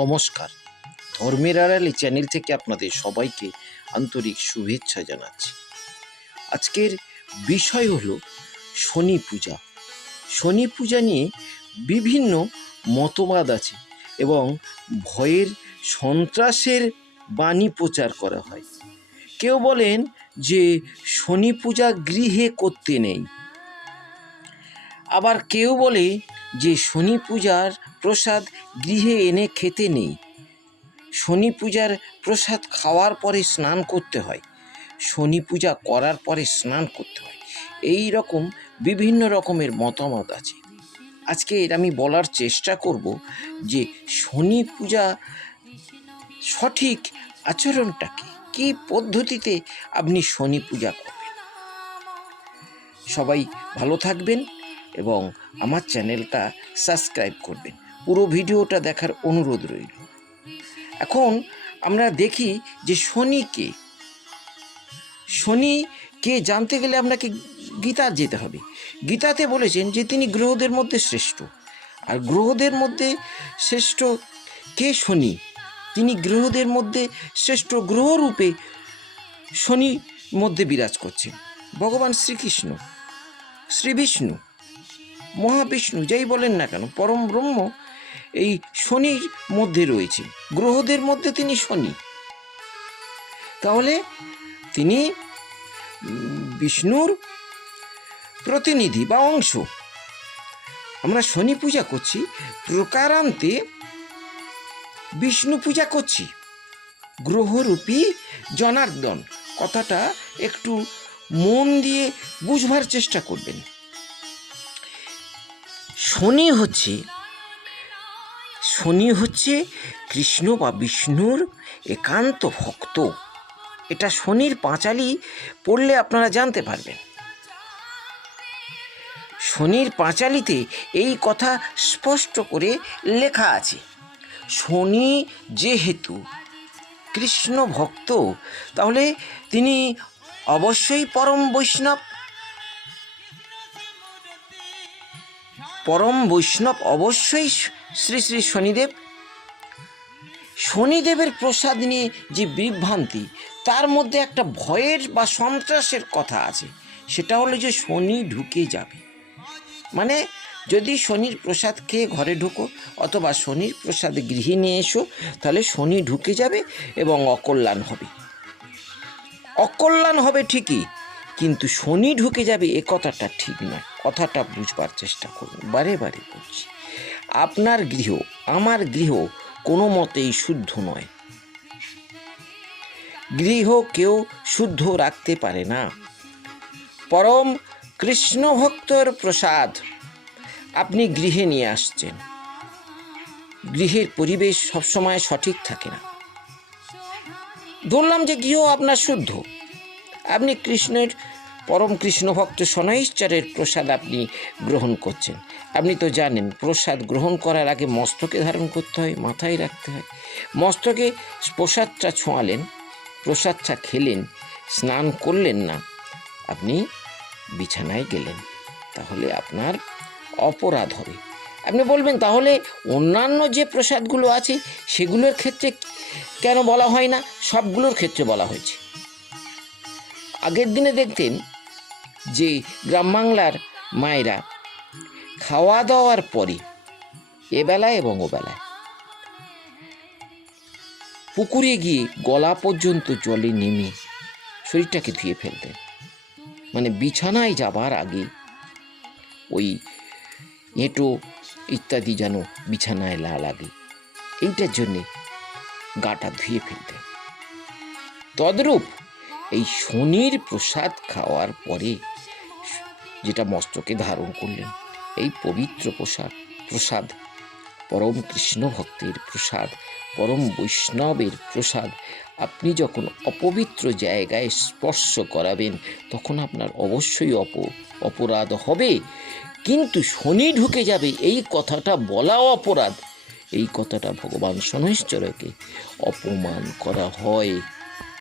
নমস্কার, ধর্মের আড়ালে চ্যানেল থেকে আপনাদের সবাইকে আন্তরিক শুভেচ্ছা জানাচ্ছি। আজকের বিষয় হলো শনি পূজা। শনি পূজা নিয়ে বিভিন্ন মতবাদ আছে এবং ভয়ের সন্ত্রাসের বাণী প্রচার করা হয়। কেউ বলেন যে শনি পূজা গৃহে করতে নেই, আবার কেউ বলে যে শনি পূজার প্রসাদ গৃহে এনে খেতে নেই, শনি পূজার প্রসাদ খাওয়ার পরে স্নান করতে হয়, শনি পূজা করার পরে স্নান করতে হয়। এই রকম বিভিন্ন রকমের মতামত আছে। আজকে আমি বলার চেষ্টা করব যে শনি পূজা সঠিক আচরণটা কী পদ্ধতিতে আপনি শনি পূজা করবেন। সবাই ভালো থাকবেন এবং আমার চ্যানেলটা সাবস্ক্রাইব করবেন। পুরো ভিডিওটা দেখার অনুরোধ রইল। এখন আমরা দেখি যে শনিকে জানতে গেলে আপনাকে গীতা যেতে হবে। গীতাতে বলেছেন যে তিনি গ্রহদের মধ্যে শ্রেষ্ঠ, আর গ্রহদের মধ্যে শ্রেষ্ঠ কে? শনি। তিনি গ্রহদের মধ্যে শ্রেষ্ঠ গ্রহরূপে শনি মধ্যে বিরাজ করছেন। ভগবান শ্রীকৃষ্ণ, শ্রী বিষ্ণু, মহাবিষ্ণু যাই বলেন না কেন, পরম ব্রহ্ম এই শনির মধ্যে রয়েছে, গ্রহদের মধ্যে তিনি শনি। তাহলে তিনি বিষ্ণুর প্রতিনিধি বা অংশ। আমরা শনি পূজা করছি, প্রকারান্তে বিষ্ণু পূজা করছি, গ্রহরূপী জনার্দন। কথাটা একটু মন দিয়ে বুঝবার চেষ্টা করবেন। শনি হচ্ছে কৃষ্ণ বা বিষ্ণুর একান্ত ভক্ত। এটা শনির পাঁচালি পড়লে আপনারা জানতে পারবেন। শনির পাঁচালিতে এই কথা স্পষ্ট করে লেখা আছে। শনি যেহেতু কৃষ্ণ ভক্ত, তাহলে তিনি অবশ্যই পরম বৈষ্ণব, অবশ্যই শ্রী শ্রী শনিদেব। শনিদেবের প্রসাদ নিয়ে যে বিভ্রান্তি, তার মধ্যে একটা ভয়ের বা সন্ত্রাসের কথা আছে। সেটা হলো যে শনি ঢুকে যাবে, মানে যদি শনির প্রসাদ খেয়ে ঘরে ঢুকো অথবা শনির প্রসাদ গৃহে নিয়ে এসো, তাহলে শনি ঢুকে যাবে এবং অকল্যাণ হবে ঠিকই, কিন্তু শনি ঢুকে যাবে এ কথাটা ঠিক নয়। কথাটা বুঝবার চেষ্টা করুন। বারে বারে বলছি, আপনার গৃহ, আমার গৃহ কোনো মতেই শুদ্ধ নয়। গৃহ কেউ শুদ্ধ রাখতে পারে না। পরম কৃষ্ণ ভক্তর প্রসাদ আপনি গৃহে নিয়ে আসছেন, গৃহের পরিবেশ সবসময় সঠিক থাকে না। ধরলাম যে গৃহ আপনার শুদ্ধ, আপনি কৃষ্ণের পরম কৃষ্ণ ভক্ত শনৈশ্চরের প্রসাদ আপনি গ্রহণ করছেন। আপনি তো জানেন, প্রসাদ গ্রহণ করার আগে মস্তকে ধারণ করতে হয়, মাথায় রাখতে হয়। মস্তকে প্রসাদটা ছোঁয়ালেন, প্রসাদটা খেলেন, স্নান করলেন না, আপনি বিছানায় গেলেন, তাহলে আপনার অপরাধ হবে। আপনি বলবেন, তাহলে অন্যান্য যে প্রসাদগুলো আছে সেগুলোর ক্ষেত্রে কেন বলা হয় না? সবগুলোর ক্ষেত্রে বলা হয়েছে। আগের দিনে দেখতেন যে গ্রাম বাংলার মায়েরা খাওয়া দাওয়ার পরে এবেলায় এবং ওবেলায় পুকুরে গিয়ে গলা পর্যন্ত জলে নেমে শরীরটাকে ধুয়ে ফেলতেন, মানে বিছানায় যাবার আগে ওই এঁটো ইত্যাদি যেন বিছানায় না লাগে, এইটার জন্যে গাটা ধুয়ে ফেলতেন। তদ্রূপ এই শনির প্রসাদ খাওয়ার পরে যেটা মস্তকে ধারণ করলেন, এই পবিত্র প্রসাদ পরম কৃষ্ণ ভক্তের প্রসাদ, পরম বৈষ্ণবের প্রসাদ আপনি যখন অপবিত্র জায়গায় স্পর্শ করাবেন, তখন আপনার অবশ্যই অপরাধ হবে। কিন্তু শনি ঢুকে যাবে এই কথাটা বলাও অপরাধ। এই কথাটা ভগবান শনৈশ্চরকে অপমান করা হয়।